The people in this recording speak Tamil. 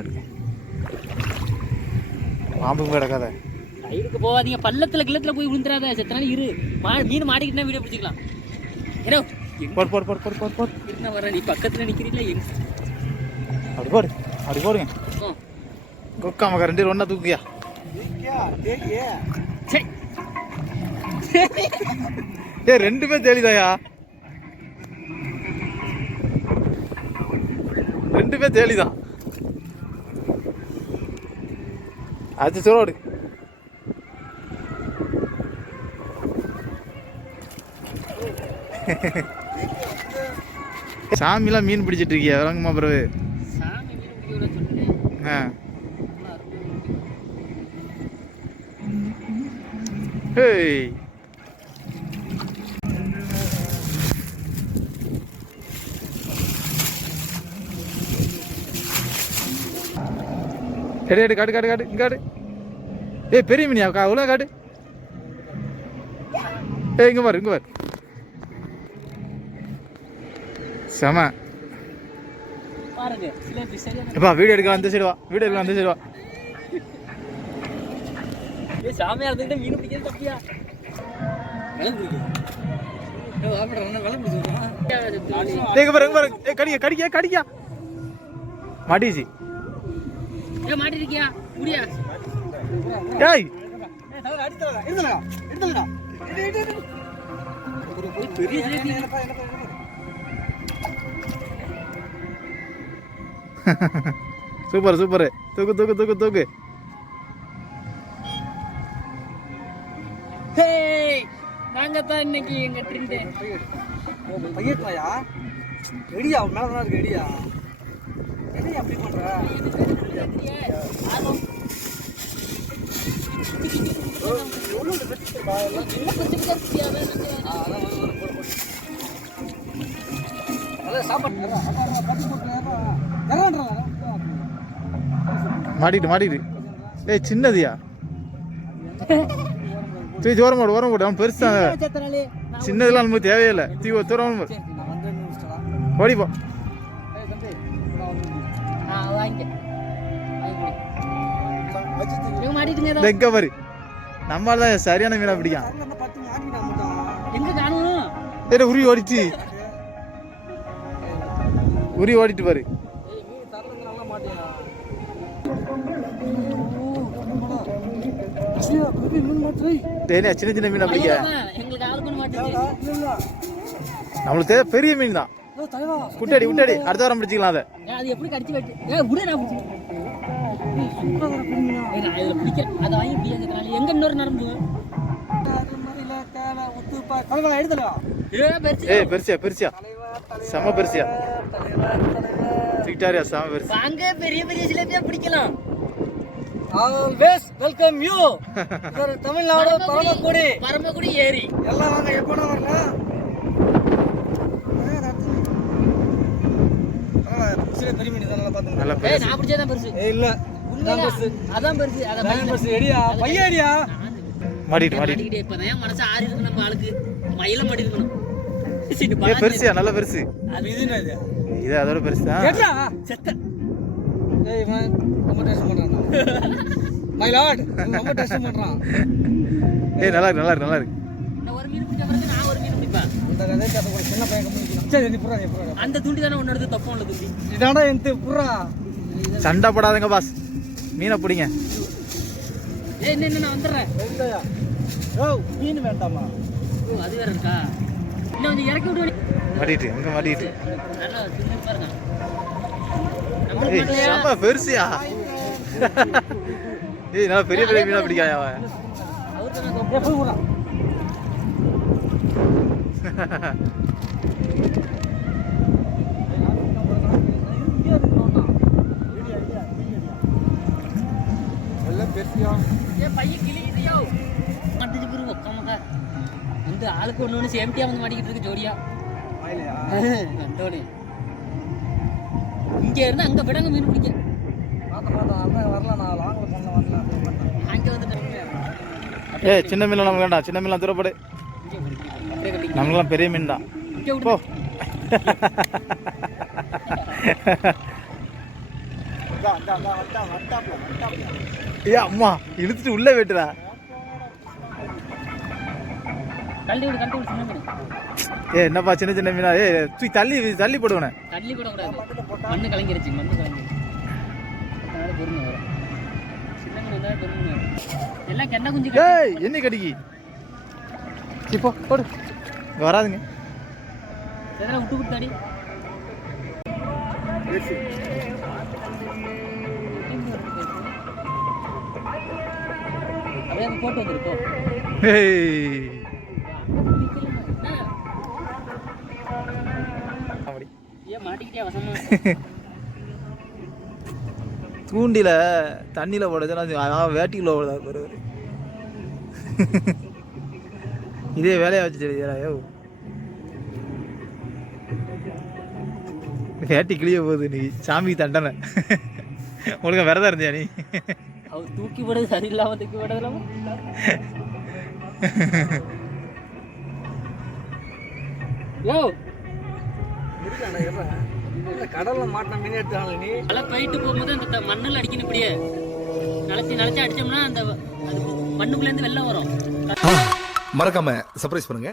மீன் எடுங்க பாம்பு கிடக்காத. சைடுக்கு போகாதீங்க. பள்ளத்துல கிள்ளத்துல போய் விழுந்துடாத செத்தனால இரு. மா மீன் மாட்டிக்கிட்டா வீடியோ பிடிச்சிக்கலாம். எங்க போடு போடு போடு போடு போடு போடு. இருந்தா வர நீ பக்கத்துல நிக்கிறீங்களா எங்க? அப்படி போடு அப்படி போடுங்க. ம். கொக்கா மகா ரெண்டு பேரும் ஒன்றா தூக்கியா? ஏ ரெண்டு பேர் தேலிதாயா ரெண்டு பேர் தேலிதான் அது சோடு சாமிலாம் மீன் பிடிச்சிட்டு இருக்கியா? விளங்குமா பிறகு? ஆ. ஹேய். எடு எடு காட்டு காட்டு காட்டு காட்டு ஏய் பெரிய மீனியா கா அவ்வளோ காட்டு ஏய் இங்க பாரு இங்க பாரு. செம. எப்பா வீடியோ எடுக்க அந்த சைடு வா வீடியோ எடுக்க அந்த சைடு வா. ஏய் சாமியா இருந்துட்டு மீன் பிடிக்கிறது தப்பியா கடிக்க கடிக்க கடிக்க மாட்டிச்சு ஏய், மாட்டிருக்கியா? முடியா? சிலேபி சூப்பர் சூப்பர். தூக்கு தூக்கு தூக்கு தூக்கு. நாங்க தான் இன்னைக்கு எங்க ட்ரிண்ட் பையட்லாயா ரெடியா? மேல தான் இருக்கு ரெடியா? என்ன அப்படி பண்ற அதான் சாப்பாடு பட்டி போட்டு இறங்கன்றா மாட்டிட்டு மாட்டிட்டு. ஏய் சின்னதியா? சரி தூரம் போடு ஓரம் போடு அவன் பெருசு சின்னதெல்லாம் நமக்கு தேவையில்லை. தீ தூரம் போடு நான் வந்து நிமிஷம் ஓடி போ. ஏய் தம்பி ஆ வாங்க வாங்கி வச்சு எங்க மாட்டிட்டுங்க இந்த எங்க பாரு நம்மளால தான் சரியான மீனா பிடிக்கும் ஏய் உரி ஓடிச்சு. உரி ஓடிட்டு பாரு. சின்ன சின்ன மீனா பிடிக்க. நம்மளுக்கு பெரிய மீன் தான். குட்டாடி குட்டாடி அடுத்த வாரம் பிடிச்சிக்கலாம் அதை. அது வாங்கி பிடிக்காது செத்தனாலே எங்க இன்னொரு நரம்பு ஏய் பெருசியா பெருசியா. செம பெருசியா. விக்டாரியா செம பெருசு. வாங்க பெரிய பெரிய சிலேபியா பிடிக்கலாம். Always welcome you. Tamil Nadu Paramakudi Paramakudi. ஏரி. எல்லாம் வாங்க எப்போனா வரலாம். சரி பெரிய மீன் தான் நல்லா பார்த்துங்க நல்ல பெருசு. நான் பிடிச்சதான் பெருசு. இல்ல. அதான் பெருசு அத நான் பஸ் ரெடியா பையன் ரெடியா மாட்டிட்டு மாட்டிட்டு இப்பதான் மனசு ஆறி இருக்கு நம்ம ஆளுக்கு. மயில மாட்டிருக்கணும் சரி, ஏய் பாத்து. பெருசியா நல்ல பெருசு. அது இது என்ன இது? இது அதோட பெருசு? தான் செத்த. ஏய் இவன் ரொம்ப டெஸ்ட் பண்றான். மை லார்ட் ரொம்ப டெஸ்ட் பண்றான். ஏய் நல்லா இருக்கு நல்லா இருக்கு நல்லா இருக்கு. நான் ஒரு மீன் பிடிச்ச பிறகு நான் ஒரு மீன் பிடிப்பேன். இந்த கதை கதை சின்ன பையன் சரி நீ புறா நீ புறா அந்த துண்டி தானே எடுத்து தப்பு உள்ள துண்டி. எந்த புறா சண்டை போடாதங்க பாஸ் மீனை பிடிங்க. நான் மீன் வேண்டாமா? அது வேற இருக்கா? இன்னும் கொஞ்சம் இறக்கி விடு மாட்டிட்டு அங்க நல்லா பெருசியா? ஏய் நல்லா பெரிய பெரிய மீனா பிடிக்காயா அவன். வந்து ஆளுக்கு ஒன்று ஒன்று சேம்டியா வந்து மாட்டிக்கிட்டு இருக்கு ஜோடியா. வந்தோடனே இங்க இருந்து அங்க விடங்க மீன் பிடிக்க. பார்த்த பார்த்தா அதான் வரலாம் நான் லாங்கில் பண்ண வரலாம் அங்க வந்துட்டு ஏய் சின்ன மீன் நமக்கு வேண்டாம் சின்ன மீன்லாம் தூரப்படு. நமக்குலாம் பெரிய மீன் தான். போ. விடு ஏ அம்மா இழுத்துட்டு உள்ள வெட்டுறா ஏ என்னப்பா சின்ன சின்ன மீனா? ஏ தூக்கி தள்ளி தள்ளி போடுவேனே தள்ளி கூட கூடாது. மண்ணு கலங்கிருச்சு மண்ணு கலங்கிருச்சு. பொறுமை வரும். சின்ன மீன் இருந்தால் பொறுமை வரும். எல்லாம் கெண்டை குஞ்சு ஏய் என்ன கடிக்கி? இப்போ போடு. வராதுங்க இதெல்லாம் விட்டு அடி அப்படியே போட்டு வந்துருக்கோம் ஏய். தூண்டில தண்ணியில அதான் வேட்டிக்குள்ள போடுதா பாரு அவரு. இதே வேலையா வச்சுட்டு யோ வேட்டி கிளிய போகுது நீ சாமி தண்டனை. உனக்கு விரதம் இருந்தியா நீ? அவர் தூக்கி விடுறது சரியில்லாம தூக்கி இல்லாம. யோ கடல்ல மாட்டின மீன் எடுத்தாங்க நீ போயிட்டு போகும்போது அந்த மண்ணுல அடிக்கணும் இப்படியே நிலச்சி நிலச்சி அடிச்சோம்னா அந்த அது மண்ணுக்குள்ள இருந்து வெள்ளம் வரும். மறக்காம சர்ப்ரைஸ் பண்ணுங்க.